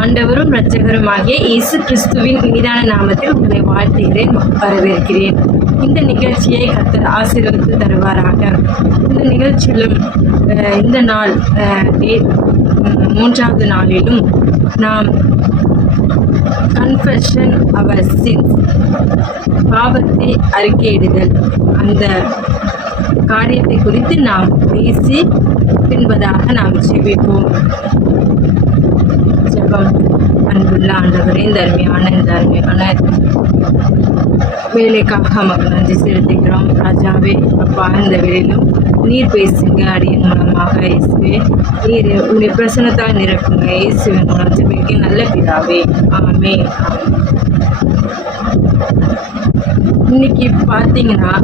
ஆண்டவரும் இரட்சகருமாகிய இயேசு கிறிஸ்துவின் இனிதான நாமத்தில் உங்களை வாழ்த்துகிறேன், வரவேற்கிறேன். இந்த நிகழ்ச்சியை கர்த்தர் ஆசீர்வதித்து தருவாராக. இந்த நிகழ்ச்சியிலும் இந்த நாள் 3வது நாளிலும் நாம் கன்ஃபெஷன் அவர் சின்ஸ், பாவத்தை அறிக்கையிடுதல், அந்த காரியத்தை குறித்து நாம் பேசி பின்பதாக நாம் ஜெபிப்போம். ஜெபம். அன்புள்ள ஆண்டவரே, இந்த அருமையான வேலைக்காக மக்கள் நன்றி செலுத்துகிறோம். ராஜாவே, அப்பா, இந்த வேலையிலும் நீர் பேசுங்க, அடியின் மூலமாக இயேசுவே, நீர் உடைய பிரசனத்தால் நிரப்புங்க. இயேசுவின் மூலம் ஜெபிக்க நல்ல பிதாவே, ஆமே. இன்னைக்கு பார்த்தீங்கன்னா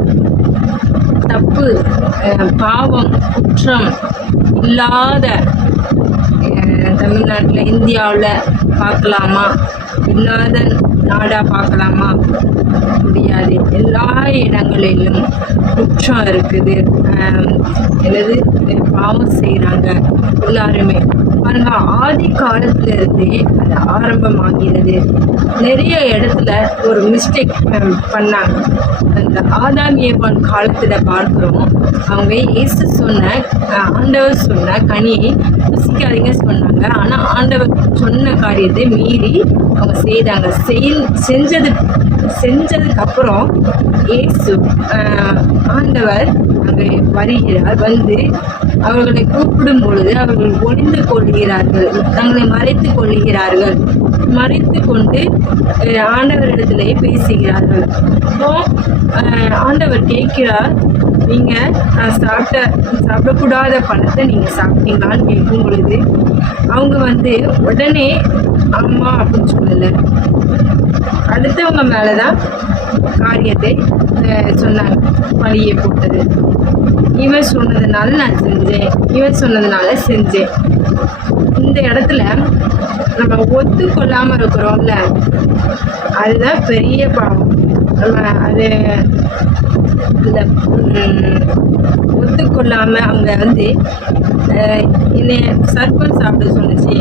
தப்பு, பாவம், குற்றம் இல்லாத தமிழ்நாட்டில், இந்தியாவில் பார்க்கலாமா? இல்லாத நாடாக பார்க்கலாமா? முடியாது. எல்லா இடங்களிலும் குற்றம் இருக்குது. என்னது பாவம் செய்கிறாங்க எல்லாருமே. பாருங்க, ஆதி காலத்திலிருந்தே அது ஆரம்பமாகிறது. நிறைய இடத்துல ஒரு மிஸ்டேக் பண்ணாங்க. அந்த ஆதாம் ஏவாள் காலத்தில் பார்க்குறோம், அவங்க இயேசு ஆண்டவர் சொன்ன கனியை ருசிக்காதீங்க சொன்னாங்க. ஆனால் ஆண்டவர் சொன்ன காரியத்தை மீறி அவங்க செய்தாங்க. செஞ்சதுக்கு அப்புறம் இயேசு ஆண்டவர் அங்கே வருகிறார். வந்து அவர்களை கூப்பிடும் பொழுது அவர்கள் ஒளிந்து கொள்கிறார்கள், தங்களை மறைத்து கொள்கிறார்கள். மறைத்து கொண்டு ஆண்டவரிடத்திலே பேசுகிறார்கள். அப்போ ஆண்டவர் கேட்கிறார், நீங்கள் சாப்பிடக்கூடாத பழத்தை நீங்கள் சாப்பிட்டீங்களான்னு கேட்கும் பொழுது அவங்க வந்து உடனே அம்மா அப்படின்னு சொல்லலை, அடுத்தவங்க மேலே தான் காரியத்தை சொன்னாங்க, பழியை போட்டது. இவன் சொன்னதுனால நான் செஞ்சேன், இவன் சொன்னதுனால செஞ்சேன். இந்த இடத்துல நம்ம ஒத்துக்கொள்ளாமல் இருக்கிறோம்ல, அதுதான் பெரிய பாவம். நம்ம அது இந்த ஒத்துக்கொள்ளாமல் அவங்க வந்து என்னை சர்ப்பம் சாப்பிட சொன்னிச்சு,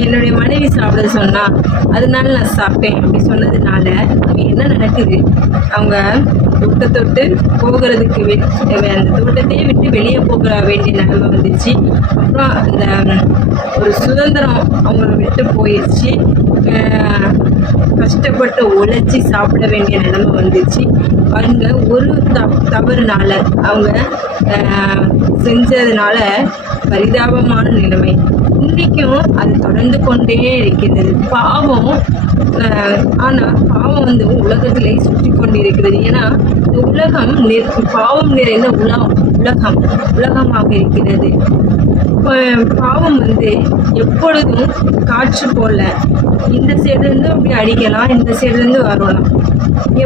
என்னுடைய மனைவி சாப்பிட சொன்னா, அதனால நான் சாப்பிட்டேன் அப்படி சொன்னதுனால அங்கே என்ன நடக்குது? அவங்க தோட்டத்தொட்டு போகிறதுக்கு அந்த தோட்டத்தையே விட்டு வெளியே போக வேண்டிய நிலைமை வந்துச்சு. அப்புறம் அந்த ஒரு சுதந்திரம் அவங்கள விட்டு போயிடுச்சு. கஷ்டப்பட்டு உழைச்சி சாப்பிட வேண்டிய நிலைமை வந்துச்சு. அவங்க ஒரு தவறுனால அவங்க செஞ்சதுனால பரிதாபமான நிலைமை இன்றைக்கும் அது தொடர்ந்து கொண்டே இருக்கிறது. பாவம், ஆனால் பாவம் வந்து உலகத்திலே சுற்றி கொண்டு இருக்கிறது. ஏன்னா இந்த உலகம் பாவம் நிறைந்த உலகமாக இருக்கிறது. பாவம் வந்து எப்பொழுதும் காற்று போல, இந்த சைடுலேருந்து அப்படி அடிக்கலாம், இந்த சைடுலேருந்து வரலாம்.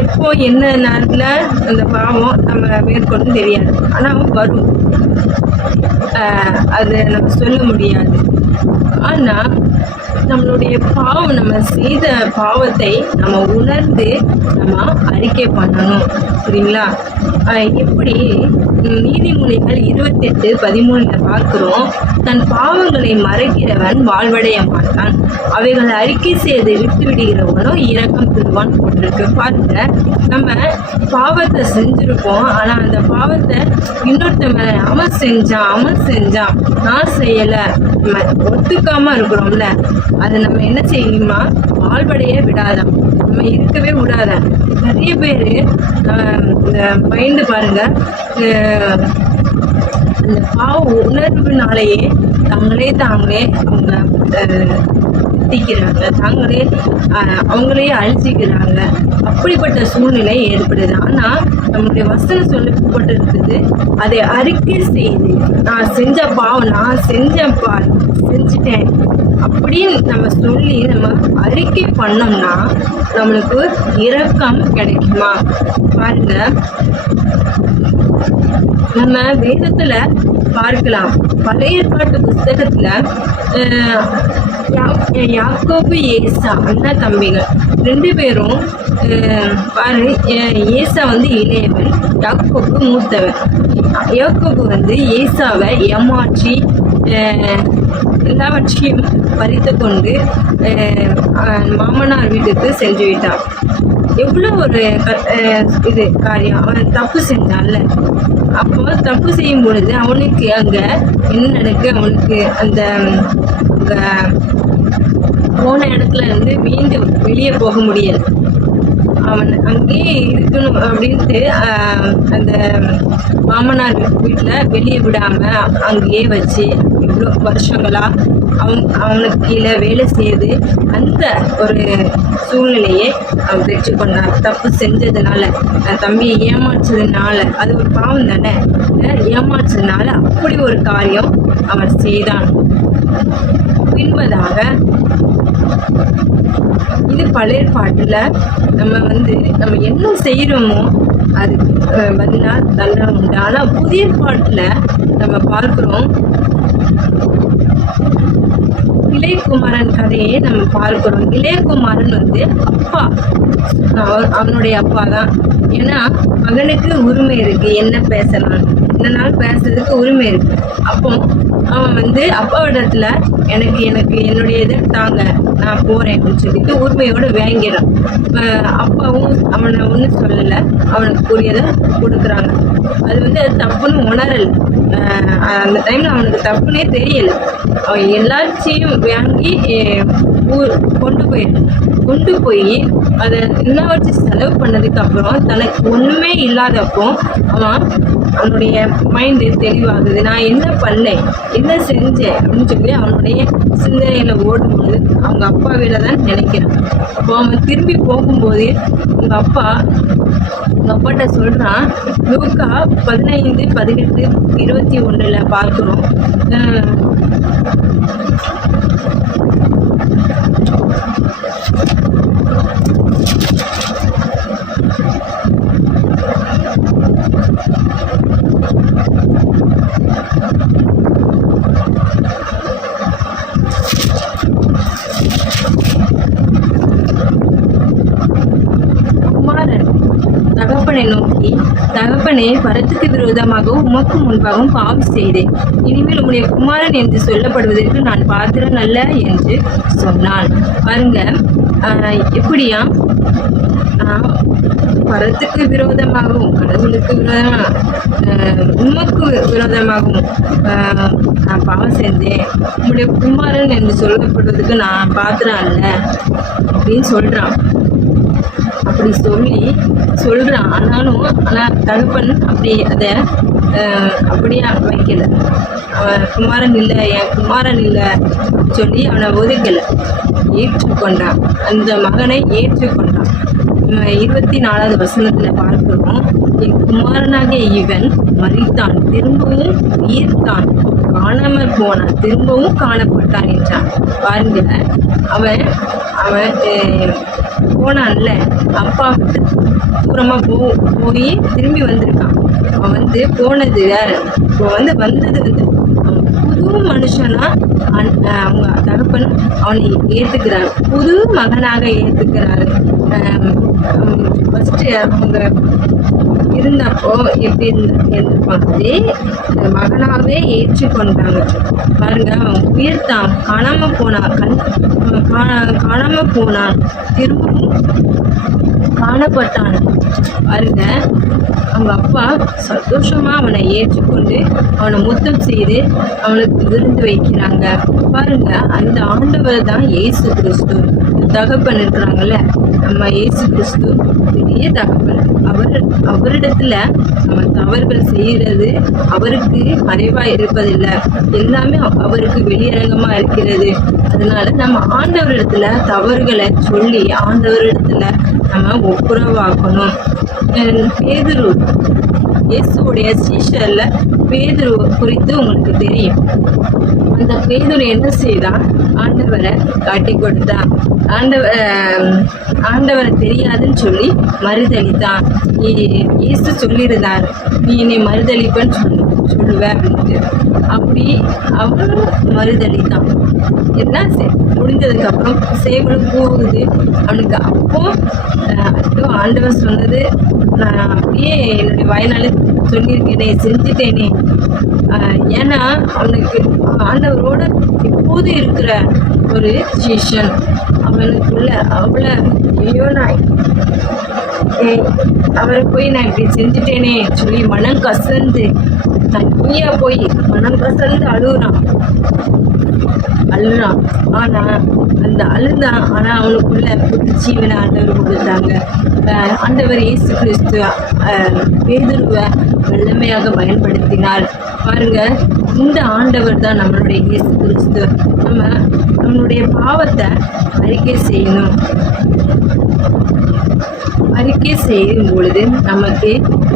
எப்போ என்ன நேரத்தில் அந்த பாவம் நம்ம மேற்கொண்டு தெரியாது, ஆனால் வரும். அது நம்ம சொல்ல முடியாது. ஆனால் நம்மளுடைய பாவம், நம்ம செய்த பாவத்தை நம்ம உணர்ந்து நம்ம அறிக்கை பண்ணணும். சரிங்களா? எப்படி நீதிமொழிகள் 28:13 பார்க்கிறோம், தன் பாவங்களை மறைக்கிறவன் வாழ்வடைய மாட்டான், அவைகளை அறிக்கை செய்து விட்டு விடுகிறவனோ இரக்கம் பெறுவான் போட்டிருக்கு. பாருங்க, நம்ம பாவத்தை செஞ்சிருப்போம், ஆனால் அந்த பாவத்தை இன்னொருத்தவன் அவன் செஞ்சான் நான் செய்யலை, நம்ம ஒத்துக்காம இருக்கிறோம்ல, அதை நம்ம என்ன செய்யணுமா? வாழ்வடைய விடாதான், நம்ம இருக்கவே விடாத. நிறைய பேர் இந்த மைண்டு பாருங்க, அந்த பாவ உணர்வுனாலேயே தாங்களே அவங்க திக்கிறாங்க, அவங்களே அழிச்சிக்கிறாங்க. அப்படிப்பட்ட சூழ்நிலை ஏற்படுது. ஆனால் நம்முடைய வசனம் சொல்லப்பட்டு இருக்குது, அதை அறிக்கை செய்து நான் செஞ்ச பாவம், நான் செஞ்சுட்டேன் அப்படின்னு நம்ம சொல்லி நம்ம அறிக்கை பண்ணோம்னா நம்மளுக்கு இரக்கம் கிடைக்குமா? பாருங்க, நம்ம வேதத்துல பார்க்கலாம், பழைய ஏற்பாட்டு புஸ்தகத்துல யாக்கோபு ஏசா அண்ணா தம்பிகள் 2 பேரும் பாரு, ஏசா வந்து இளையவன், யாக்கோபு மூத்தவன். யாக்கோபு வந்து ஏசாவை ஏமாற்றி எல்லாவற்றையும் பறித்து கொண்டு மாமனார் வீட்டுக்கு சென்று விட்டான். எவ்வளோ ஒரு இது காரியம்! அவன் தப்பு செஞ்சான்ல. அப்போ தப்பு செய்யும் பொழுது அவனுக்கு அங்கே என்ன நடக்கு? அவனுக்கு அந்த போன இடத்துல இருந்து மீண்டும் வெளியே போக முடியல. அவன் அங்கேயே இருக்கணும் அப்படின்ட்டு அந்த மாமனார் வீட்டில் வெளியே விடாமல் அங்கேயே வச்சு இவ்வளோ வருஷங்களாக அவனுக்கு கீழே வேலை செய்து அந்த ஒரு சூழ்நிலையை அவன் பெற்றுக்கொண்டான். தப்பு செஞ்சதுனால, தம்பியை ஏமாற்றதுனால, அது ஒரு பாவம் தானே. ஏமாற்றதுனால அப்படி ஒரு காரியம் அவன் செய்தான். பின்பதாக இது பழைய பாட்டில் நம்ம என்ன செய்கிறோமோ அது பதிலாக தண்டனை உண்டு. ஆனால் புதிய பாட்டில் நம்ம பார்க்குறோம், இளையகுமாரன் கதையை நம்ம பார்க்கிறோம். இளையகுமாரன் அப்பா, அவனுடைய அப்பா தான். ஏன்னா மகனுக்கு உரிமை இருக்கு, என்ன பேசலாம், என்னன்னாலும் பேசுறதுக்கு உரிமை இருக்கு. அப்போ அவன் அப்பாவிடத்துல எனக்கு என்னுடைய இதை தாங்க, நான் போறேன் அப்படின்னு சொல்லிட்டு உரிமையோடு வாங்கிறான். அப்பாவும் அவனை ஒன்றும் சொல்லலை, அவனுக்கு புரியதை கொடுக்குறாங்க. அது அது தப்புன்னு உணரலை. அந்த டைம்ல அவனுக்கு தப்புன்னே தெரியல. அவன் எல்லாத்தையும் வாங்கி கொண்டு போய் அதை எல்லாம் வச்சு செலவு பண்ணதுக்கு அப்புறம் தனக்கு ஒண்ணுமே இல்லாதப்போ அவனுடைய மைண்டு தெளிவாகுது. நான் என்ன பண்ணேன், என்ன செஞ்சேன் அப்படின்னு சொல்லி அவனுடைய சிந்தனையில ஓடும்போது அவங்க அப்பாவில தான் நினைக்கிறான். அப்போ அவன் திரும்பி போகும்போது உங்க அப்பாட்ட சொல்றான். லூக்கா 15, 18, 21 பார்க்கிறோம். தகப்பனை நோக்கி, தகப்பனே, பரத்துக்கு விரோதமாக உமக்கு முன்பாகவும் பாவம் செய்தேன். இனிமேல் உம்முடைய குமாரன் என்று சொல்லப்படுவதற்கு நான் பாத்திரன் அல்ல என்று சொன்னான். பாருங்க, எப்படியா பரத்துக்கு விரோதமாகவும் கடவுளுக்கு உமக்கு விரோதமாகவும் நான் பாவம் செஞ்சேன், உம்முடைய குமாரன் என்று சொல்லப்படுவதற்கு நான் பாத்திரம் அல்ல அப்படின்னு சொல்றான். அப்படி சொல்றான். ஆனால் தகப்பன் அப்படி அதை அப்படியா வைக்கல. அவன் குமாரன் இல்லை, என் குமாரன் இல்லை சொல்லி அவனை ஒதுக்கலை, ஏற்றுக்கொண்டான். அந்த மகனை ஏற்றுக்கொண்டான். 24வது வசனத்துல பார்க்கிறோம், என் குமாரனாகிய இவன் மரித்தான், திரும்பவும் உயிர்த்தான், காணாமல் போனான், திரும்பவும் காணப்பட்டான் என்றான். பாருங்க, அவன் போனான்ல, அப்பா விட்டு தூரமா போய் திரும்பி வந்திருக்கான். அவன் போனது வேற, இப்போ வந்தது புது மனுஷனா அவங்க தகப்பன் அவனை ஏத்துக்கிறார், புது மகனாக ஏத்துக்கிறாரு. ஃபர்ஸ்ட் அவங்க இருந்தப்போ எப்படி இருந்திருப்பாங்க, மகனாவே ஏற்றுக்கொண்டாங்க. பாருங்க, அவன் உயிர்த்தான், காணாம போனான், திரும்பவும் காணப்பட்டான். பாருங்க, அவங்க அப்பா சந்தோஷமா அவனை ஏற்றுக்கொண்டு அவனை முத்தம் செய்து அவனுக்கு விருந்து வைக்கிறாங்க. பாருங்க, அந்த ஆண்டவர் தான் இயேசு கிறிஸ்து. தகப்பன் இருக்கிறாங்கல்ல, நம்ம இயேசு கிறிஸ்து பெரிய தகப்பன். அவரிடத்துல நம்ம தவறுகள் செய்யறது அவருக்கு மறைவா இருப்பதில்லை, எல்லாமே அவருக்கு வெளியரங்கமா இருக்கிறது. அதனால நம்ம ஆண்டவரிடத்துல தவறுகளை சொல்லி ஆண்டவரிடத்துல நம்ம ஒப்புரவாக்கணும். பேதுரு, இயேசுடைய சீஷர்ல பேதுரு குறித்து உங்களுக்கு தெரியும். அந்த பேதுரு என்ன செய்தான், ஆண்டவரை காட்டி கொடுத்தான். ஆண்டவரை தெரியாதுன்னு சொல்லி மறுதளித்தான். இயேசு சொல்லியிருந்தார், நீ என்னை மறுதளிப்பன்னு சொல்லுவ அப்படின்ட்டு. அப்படி அவனும் மறுதளித்தான். எல்லாம் முடிஞ்சதுக்கு அப்புறம் சேவலும் போகுது அவனுக்கு. அப்போ ஆண்டவர் சொன்னது நான் அப்படியே என்னுடைய வாயினால சொல்லியிருக்கேனே, செஞ்சுட்டேனே. ஏன்னா அவனுக்கு ஆண்டவரோட எப்போது இருக்கிற ஒரு சீஷன். அவனுக்குள்ள அவ்வளோ ஐயோ நான் அவரை போய் நான் இப்படி செஞ்சுட்டேனே சொல்லி மனம் கசந்து தனியா போய் மனம் கசந்து அழுகுறான். ஆனா அந்த அழுதான். ஆனா அவனுக்குள்ள புது ஜீவனை ஆண்டவர் கொடுத்தாங்க. ஆண்டவர் இயேசு கிறிஸ்து பேதுருவை வல்லமையாக பயன்படுத்தினார். பாருங்க, இந்த ஆண்டவர் தான் நம்மளுடைய இயேசு கிறிஸ்து. நம்மளுடைய பாவத்தை அறிக்கை செய்யணும். அறிக்கை செய்யும் பொழுது நமக்கு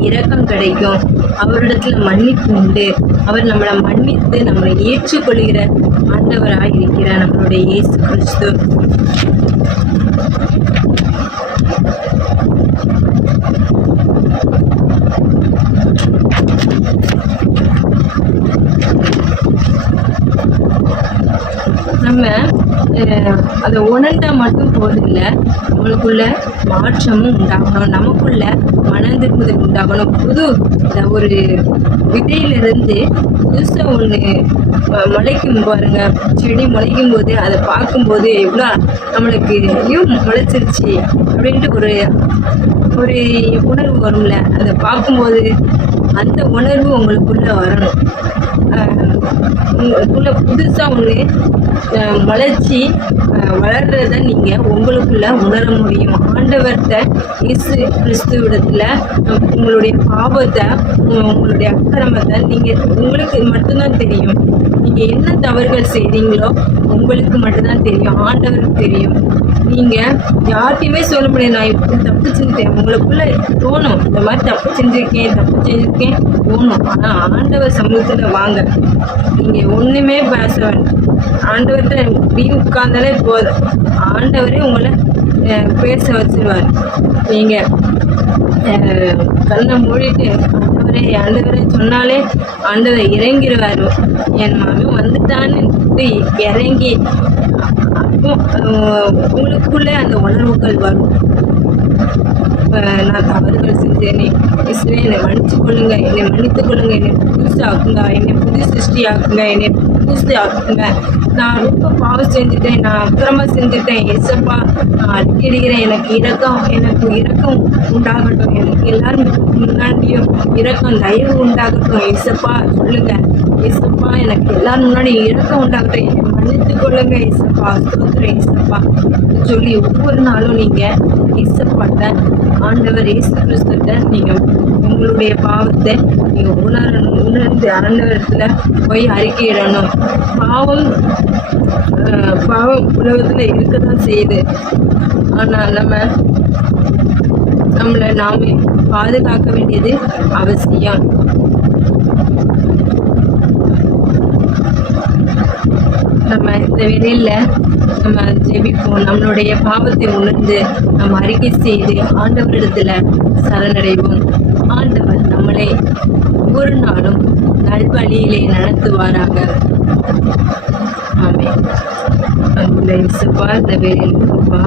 இரக்கம் கிடைக்கும். அவரிடத்துல மன்னிப்பு உண்டு. அவர் நம்மளை மன்னித்து நம்மளை ஏற்றுக்கொள்கிற ஆண்டவராக இருக்கிறார் நம்மளுடைய இயேசு கிறிஸ்து. நம்ம அதை உணர்ந்தா மட்டும் போதில்லை, நம்மளுக்குள்ள மாற்றமும் உண்டாகணும். நமக்குள்ள மனம் திரும்புதல் உண்டாகணும். புது ஒரு விதையிலிருந்து புதுசாக ஒன்று முளைக்கும் பாருங்க. செடி முளைக்கும் போது அதை பார்க்கும்போது எவ்வளோ நம்மளுக்கு முளைச்சிருச்சு அப்படின்ட்டு ஒரு உணர்வு வரும்ல. அதை பார்க்கும்போது அந்த உணர்வு உங்களுக்குள்ள வரணும். உங்களுக்குள்ள புதுசாக ஒன்று முளைச்சி வளர்றத நீங்கள் உங்களுக்குள்ள உணர முடியும். ஆண்டவர்கிட்ட இயேசு கிறிஸ்துவிடத்தில் உங்களுடைய பாவத்தை உங்களுடைய அக்கிரமத்தை உங்களுக்கு மட்டும்தான் தெரியும். நீங்கள் என்ன தவறுகள் செய்கிறீங்களோ உங்களுக்கு மட்டும்தான் தெரியும். ஆண்டவருக்கு தெரியும். நீங்கள் யார்கிட்டையுமே சொல்ல முடியாது நான் இப்படி தப்பு செஞ்சுட்டேன். உங்களுக்குள்ள தோணும், இந்த மாதிரி தப்பு செஞ்சுருக்கேன் தோணும். ஆனால் ஆண்டவர் சமூகத்தில் வாங்க, நீங்கள் ஒன்றுமே பேச வேண்டாம். ஆண்டவர்கிட்ட இப்படி உட்கார்ந்தாலே போதும், ஆண்டவரே உங்களை பேச வச்சிருவார். நீங்கள் கண்ணை மூடிட்டு ஆண்டவரை சொன்னாலே ஆண்டவர் இறங்கிடுவார். என் மகன் வந்துட்டான்னு இறங்கி உங்களுக்குள்ளே அந்த உணர்வுகள் வரும். நான் தவறுகள் செஞ்சேனே, இயேசுவே என்னை மன்னித்து கொள்ளுங்க, என்னை மன்னித்துக் கொள்ளுங்க, என்னை புதுசாக்குங்க, என்னை புது சிருஷ்டி ஆக்குங்க, என்னை புதுசு ஆக்குங்க. நான் ரொம்ப பாவம் செஞ்சுட்டேன், நான் அக்கிரமம் செஞ்சுட்டேன். இயேசப்பா நான் அடிக்கடிக்கிறேன், எனக்கு இரக்கம் உண்டாகட்டும். எனக்கு எல்லாரும் முன்னாடியும் இரக்கம் தயவு உண்டாகட்டும். இயேசப்பா சொல்லுங்க, இயேசப்பா எனக்கு எல்லாரும் முன்னாடி இரக்கம் உண்டாகட்டும், என்னை மன்னித்துக் கொள்ளுங்க இயேசப்பா, ஸ்தோத்திரம் இயேசப்பா சொல்லி ஒவ்வொரு நாளும் நீங்கள் இயேசப்பாட்ட ஆண்டவர் இயேசு கிறிஸ்துட்ட நீங்கள் உங்களுடைய பாவத்தை நீங்கள் உணர்ந்து ஆண்டவரத்தில் போய் அறிக்கையிடணும். பாவம் உலகத்தில் இருக்க தான் செய்யுது. ஆனால் நம்மளை நாமே பாதுகாக்க வேண்டியது அவசியம். நம்ம இந்த வேளையில் நம்ம ஜெபிப்போம். நம்மளுடைய பாவத்தை உணர்ந்து நம்ம அறிக்கை செய்து ஆண்டவரிடத்துல சரணடைவோம். ஆண்டவர் நம்மளை ஒவ்வொரு நாளும் நல்வழியிலே நடத்துவாராக. ஆமென். அன்புள்ள இயேசுப்பா, இந்த வேலையில்ப்பா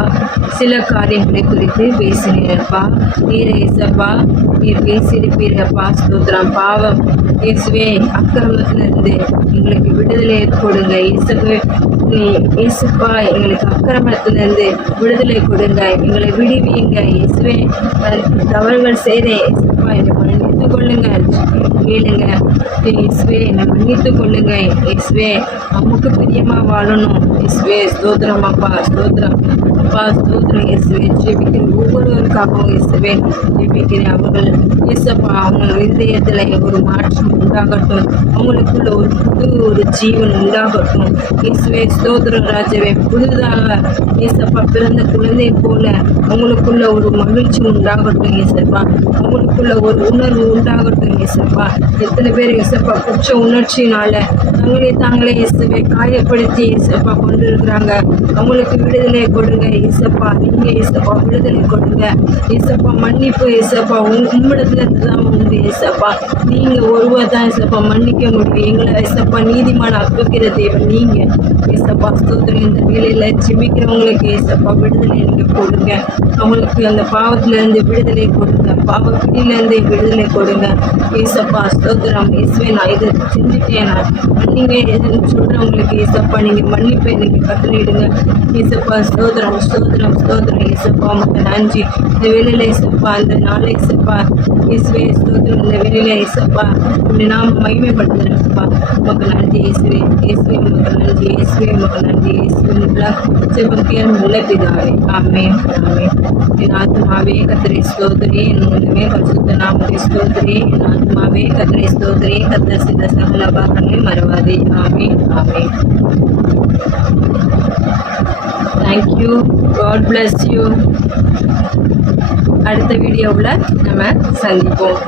சில காரியங்களை குறித்து பேசினீரப்பா. நீர் இயேசப்பா, நீர் பேசியிருப்பீர்களப்பா, ஸ்தோத்திரம். பாவம் இயேசுவே, அக்கிரமத்திலிருந்து எங்களுக்கு விடுதலை கொடுங்க இயேசுவே. இயேசுப்பா, எங்களுக்கு அக்கிரமத்திலிருந்து விடுதலை கொடுங்க, எங்களை விடுவீங்க இயேசுவே. தவறுகள் செய்தேன் இயேசுப்பா, என்னை மன்னித்து கொள்ளுங்க, கேளுங்க இயேசுவே, என்னை மன்னித்து கொள்ளுங்க இயேசுவே. அம்முக்கு பிரியமா வாழணும் இயேசுவே. ஸ்தோத்திரம் அப்பா, ஸ்தோத்திரம் அப்பா, ஸ்தோத்திரம் இயேசுவே. ஜெபிக்கிறேன் ஒவ்வொருவருக்காகவும் இயேசுவே ஜெபிக்கிறேன். அவர்கள் இயேசப்பா அவங்க இருதயத்தில் ஒரு மாற்றம் உண்டாகட்டும், அவங்களுக்குள்ள ஒரு ஜீவன் உண்டாகட்டும் இயேசுவே. ஸ்தோத்திரம் ராஜாவே. புதிதாக இயேசப்பா பிறந்த குழந்தை போல அவங்களுக்குள்ள ஒரு மகிழ்ச்சி உண்டாகட்டும் இயேசப்பா. அவங்களுக்குள்ள ஒரு உணர்வு உண்டாகட்டும் இயேசப்பா. எத்தனை பேர் இயேசப்பா குற்ற உணர்ச்சியினால தாங்களே இயேசுவே காயப்படுத்தி இயேசப்பா கொண்டு இருக்கிறாங்க. அவங்களுக்கு விடுதலை கொடுங்க ஏசப்பா. நீங்க ஏசப்பா விடுதலை கொடுங்க ஏசப்பா. மன்னிப்பு ஏசப்பா உம்மிடத்துல தான் உண்டு ஏசப்பா. நீங்க ஒருவர் தான் ஏசப்பா மன்னிக்க முடியும். எங்களை ஏசப்பா நீதிமான அக்குகிற தேவன் நீங்க ஏசப்பா. ஸ்தோத்திரம். இந்த வேலையில ஜெபிக்கிறவங்களுக்கு ஏசப்பா விடுதலை நீங்க கொடுங்க. அவங்களுக்கு அந்த பாவத்துல இருந்து விடுதலை கொடுங்க. பாவ பிடியில இருந்து விடுதலை கொடுங்க ஏசப்பா. ஸ்தோத்திரம். இயேசுவே நான் இதை செஞ்சுட்டேன் நான் மன்னிங்க சொல்றவங்களுக்கு ஏசப்பா நீங்க மன்னிப்பை எனக்கு கட்டளையிடுங்க ஏசப்பா. ஸ்தோத்திரம் ஸ்தோத்திரம் ஸ்தோத்திரம் ஏசப்பா. உமக்கு நன்றி. இந்த வேலையில ஏசப்பா அந்த நாளை ஏசப்பா இயேசுவே. ஸ்தோத்திரம். இந்த வேலையில ஏசப்பா இப்படி நாம் மகிமைப்படுத்துறப்பா. உமக்கு நன்றி இயேசுவே. இயேசுவே உமக்கு நன்றி. இயேசுவே உமக்கு நன்றி. இயேசுவே செபக்கியல் நல்ல பிதாவே. ஆமென் ஆமென். என் ஆத்மாவே கர்த்தரை ஸ்தோத்திரி. என் முழுமே பரிசுத்த நாமத்தை ஸ்தோத்திரி. என் ஆத்மாவே கர்த்தரை ஸ்தோத்திரி. கர்த்தர் செய்த சகல உபகாரங்களை மறவாதே. ஆமென் ஆமென். Thank you. God bless you. அடுத்த வீடியோவில் நம்ம சந்திப்போம்.